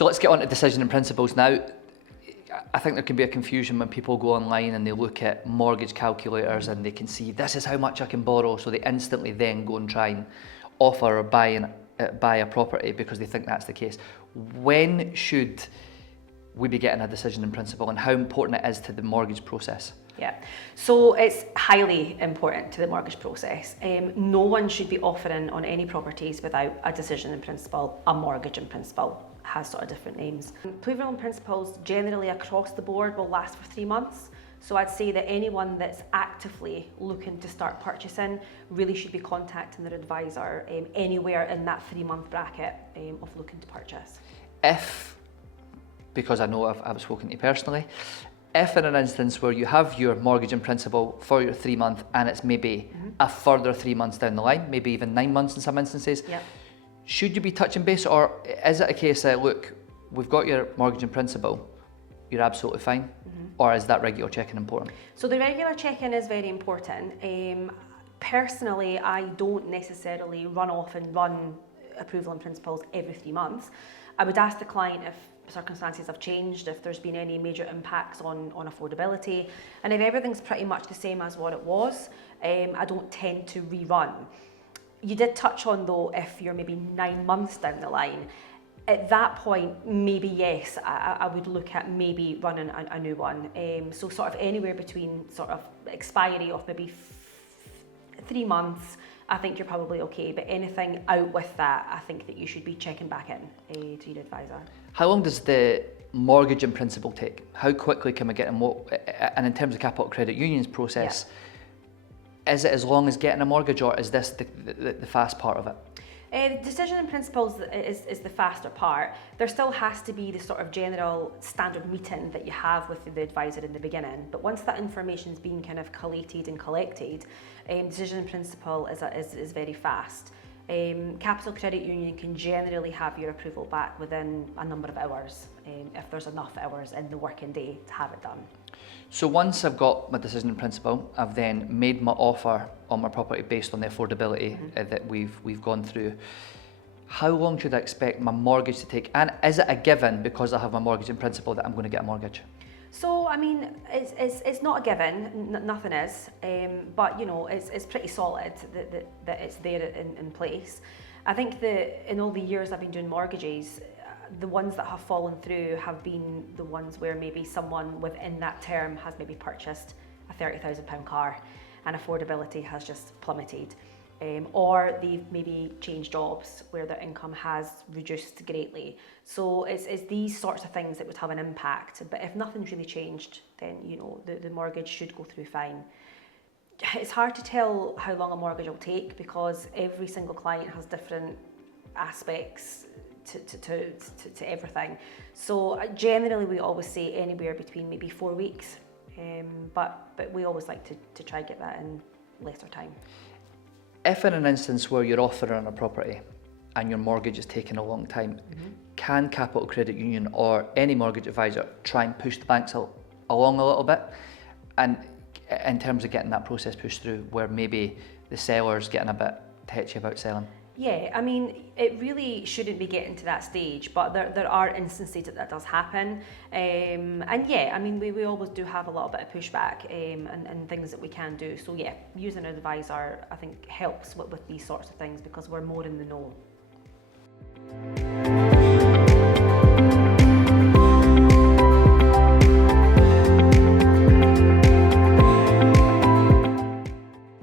So let's get on to decision and principles now. I think there can be a confusion when people go online and they look at mortgage calculators and they can see this is how much I can borrow, so they instantly then go and try and offer or buy a property because they think that's the case. When should we be getting a decision in principle, and how important it is to the mortgage process? Yeah, so it's highly important to the mortgage process. No one should be offering on any properties without a decision in principle. A mortgage in principle has sort of different names. Approval in principles generally across the board will last for 3 months. So I'd say that anyone that's actively looking to start purchasing really should be contacting their advisor anywhere in that 3-month bracket of looking to purchase. If, because I know I've spoken to you personally, if in an instance where you have your mortgage in principle for your 3 month and it's maybe a further 3 months down the line, maybe even 9 months in some instances, Yep. should you be touching base, or is it a case that, look, we've got your mortgage in principle, you're absolutely fine, or is that regular checking important? So the regular check-in is very important. Personally, I don't necessarily run off and run approval in principles every 3 months. I would ask the client if circumstances have changed, if there's been any major impacts on affordability, and if everything's pretty much the same as what it was, I don't tend to rerun. You did touch on though, if you're maybe 9 months down the line, at that point, maybe yes, I would look at maybe running a new one. So sort of anywhere between sort of expiry of maybe 3 months, I think you're probably okay. But anything out with that, I think that you should be checking back in to your advisor. How long does the mortgage in principle take? How quickly can we get in? And in terms of capital credit unions process, is it as long as getting a mortgage, or is this the fast part of it? The decision in principles is the faster part. There still has to be the sort of general standard meeting that you have with the advisor in the beginning. But once that information's been kind of collated and collected, decision in principle is very fast. Capital Credit Union can generally have your approval back within a number of hours, if there's enough hours in the working day to have it done. So once I've got my decision in principle, I've then made my offer on my property based on the affordability that we've gone through. How long should I expect my mortgage to take? And is it a given, because I have my mortgage in principle, that I'm going to get a mortgage? So, I mean, it's not a given, nothing is, but you know, it's pretty solid that it's there in place. I think that in all the years I've been doing mortgages, the ones that have fallen through have been the ones where maybe someone within that term has maybe purchased a £30,000 car and affordability has just plummeted. Or they've maybe changed jobs where their income has reduced greatly. So it's these sorts of things that would have an impact. But if nothing's really changed, then you know the mortgage should go through fine. It's hard to tell how long a mortgage will take because every single client has different aspects to everything. So generally we always say anywhere between maybe 4 weeks, but we always like to try and get that in lesser time. If in an instance where you're offering on a property and your mortgage is taking a long time, can Capital Credit Union or any mortgage advisor try and push the banks along a little bit? And in terms of getting that process pushed through, where maybe the seller's getting a bit tetchy about selling? Yeah, I mean, it really shouldn't be getting to that stage, but there are instances that does happen. And yeah, I mean, we always do have a little bit of pushback and things that we can do. So yeah, using an advisor, I think, helps with these sorts of things because we're more in the know.